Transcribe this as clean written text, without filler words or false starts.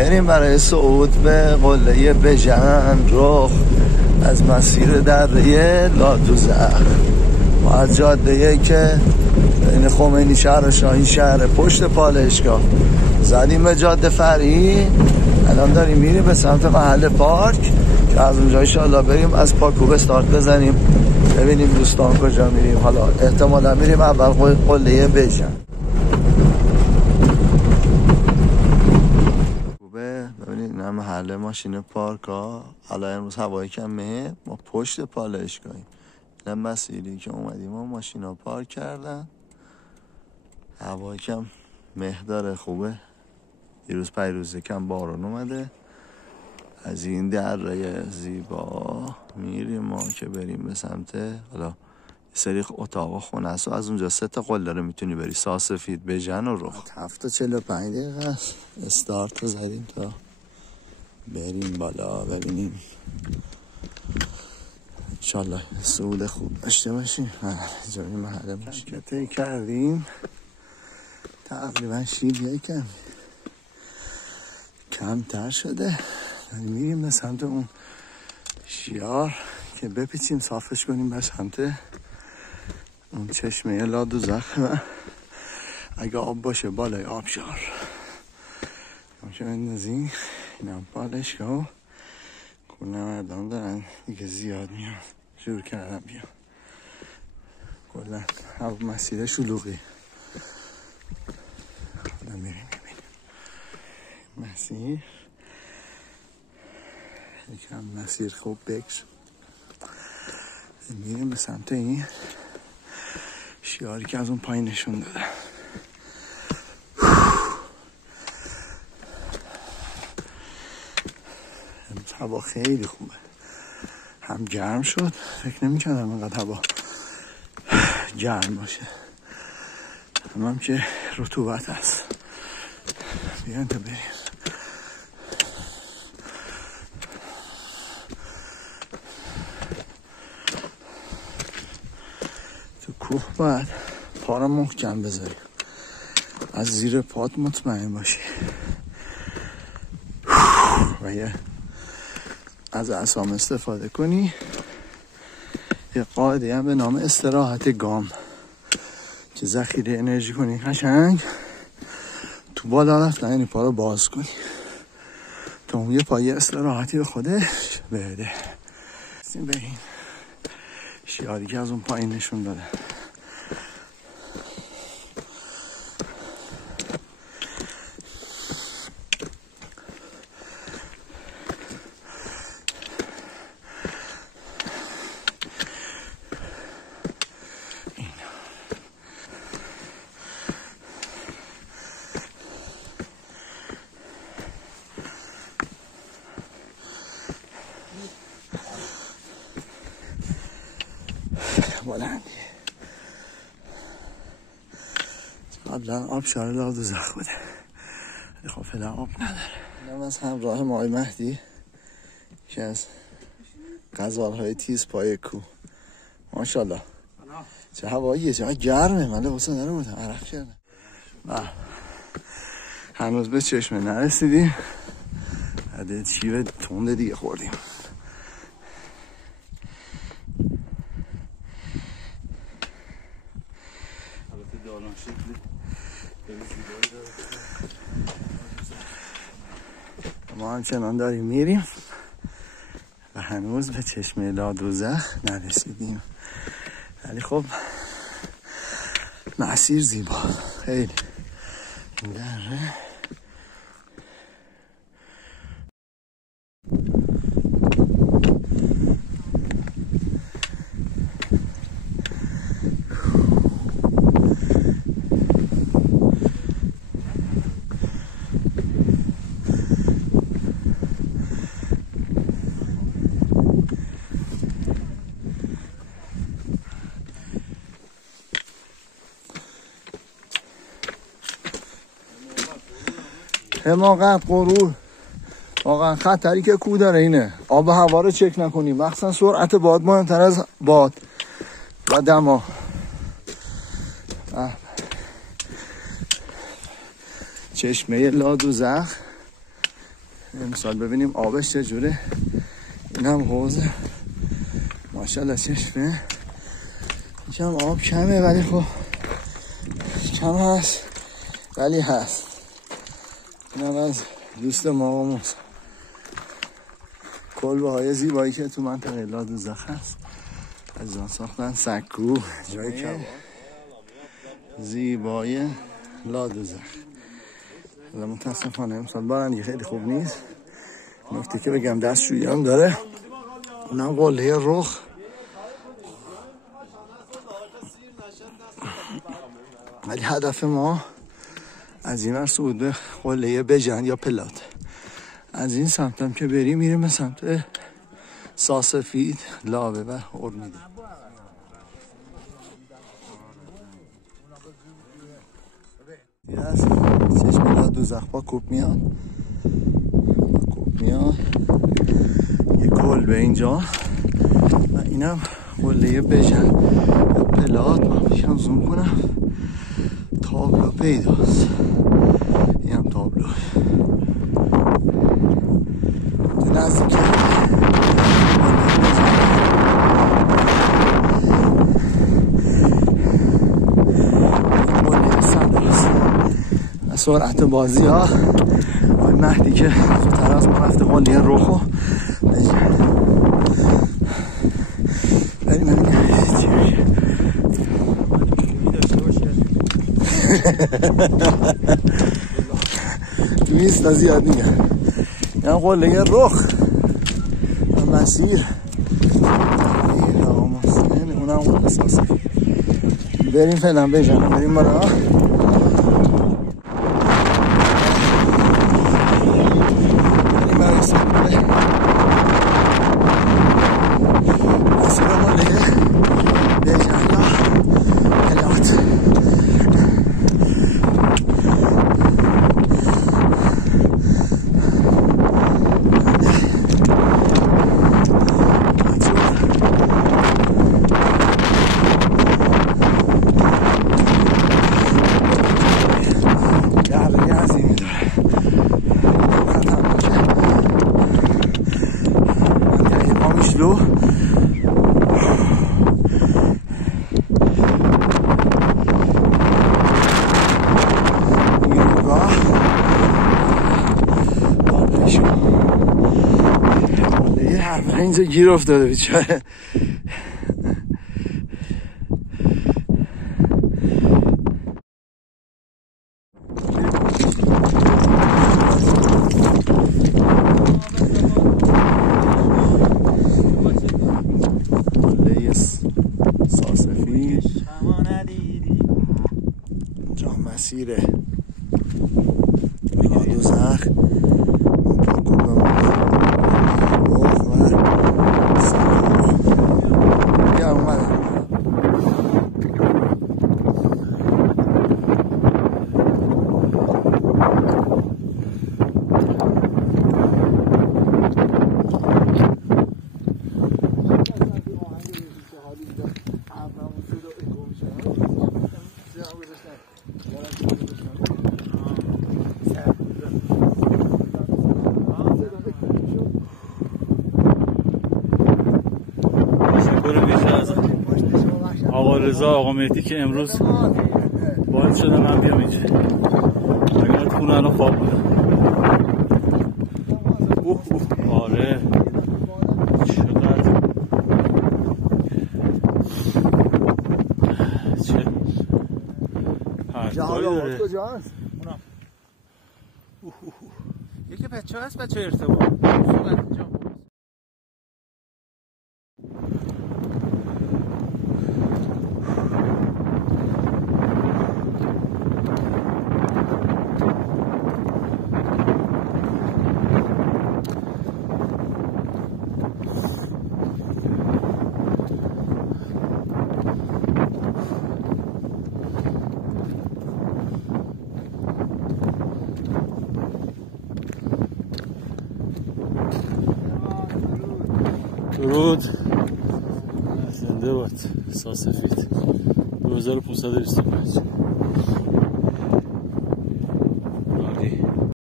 بریم برای صعود به قله بژن رخ از مسیر دره لادوزخ. ما از جاده که بین خمینی شهر و شاهین شهر پشت پالایشگاه زدیم به جاده فرعی. الان داریم میریم به سمت محل پارک که از اونجا انشالله بریم از پاکوب استارت بزنیم ببینیم دوستان کجا میریم. حالا احتمالا میریم اول قله بژن. ببینید این هم محل ماشین پارک ها. حالا امروز هوای کمه، ما پشت پالایشگاهیم. این مسیری که اومدیم و ماشین ها پارک کردن. هوای کم مه داره، خوبه. دیروز پیروزه کم بارون اومده. از این دره زیبا میریم ما که بریم به سمت حالا سری اتاق خونه است و از اونجا 3 تا قله رو میتونی بری: ساسفید، بژن و رخ. 7:45 دقیقه است. استارت رو زدیم تا بریم بالا ببینیم انشالله صعود خوب داشته باشیم. جایی محل مشکل کردیم تقریبا شیب کمتر شده. میریم به سمت اون شیار که بپیچیم صافش کنیم به سمت اون چشمه لادوزخ و اگه آب باشه بالای آبشار که بندازیم. این هم پالایشگاه و کل مردم دارن دیگه زیاد میان شروع کردن بیان. کلا هم مسیر شلوغی. حالا میریم ببینیم مسیر یکم مسیر خوب بکش. میریم به سمت این شیاری که از اون پایین نشون داده. هوا خیلی خوبه، هم گرم شد. فکر نمی کردم اینقدر هوا گرم باشه، هم که رطوبت هست. بیان تا بریم. تو کوه باید پا رو محکم بذاری، از زیر پات مطمئن باشی و یه از اعصام استفاده کنی. یه قاعده هم به نام استراحت گام که ذخیره انرژی کنی قشنگ تو بالا رفتن، یعنی پا رو باز کنی تا اون یه پای استراحتی به خودش بده. به این شیاری که از اون پایین نشون داده. بلندی قبلا آبشار لادوزخ بوده، خب فعلا آب نداره. اینم از همراه ما آقای مهدی که از غزالهای تیز پای کوه. ماشاءالله چه هواییه، چه گرمه. من لباسا نره بودم عرق کردم. هنوز به چشمه نرسیدیم، عده شیب تند دیگه خوردیم. ما همچنان داریم میریم و هنوز به چشمه لادوزخ نرسیدیم، ولی خب مسیر زیبا خیلی. این دره حماقت غرور. واقعا خطری که کوه داره اینه، آب و هوا رو چک نکنی، مخصوصا سرعت باد مهمتر از باد و دما. چشمه لادوزخ امسال ببینیم آبش چجوره. این هم حوضه ماشاءالله چشمه. یکم آب کمه ولی خب کم هست ولی هست. این هم از دوست ما و موسا. کلبه های زیبایی که تو منطقه لادوزخ هست از آن ساختن. سکو جای کباب زیبای لادوزخ. حالا متاسفانه امسال بارندگی خیلی خوب نیست. نکته که بگم دستشویی هم داره، اونم قله رخ. ولی هدف ما از این ور صعود به قله بجن یا پلات. از این سمت هم که بریم میریم به سمت ساسفید، لاوه و اورمیده. این از چشم لادوزخ با کوب میاد. یه کلبه اینجا و اینم قله بجن یا پلات. من بشم زوم کنم تابلو پیداست. این هم تابلو تو نزدیک قله صداست. سرعت بازی ها آقای مهدی که زودتر از ما رفته قله رخو بجن. بریم چی میشه. تو ایستا زیاد میگن. این قله رخ مسیر اونم قله ساسه. بریم فعلا بجن. بریم بالا. اینجا گیر افتاده بیچاره. قله ساسفید اینجا مسیر لادوزخ. آقا رضا آقا مهدی که امروز باعث شده من بیام اینجا. اگر خونه الان خواب بودم. آره چقدر چه حرکایی داره. کجاست؟ یکی بچه هست بچه ارتباط درود زنده باد ساسفید 2525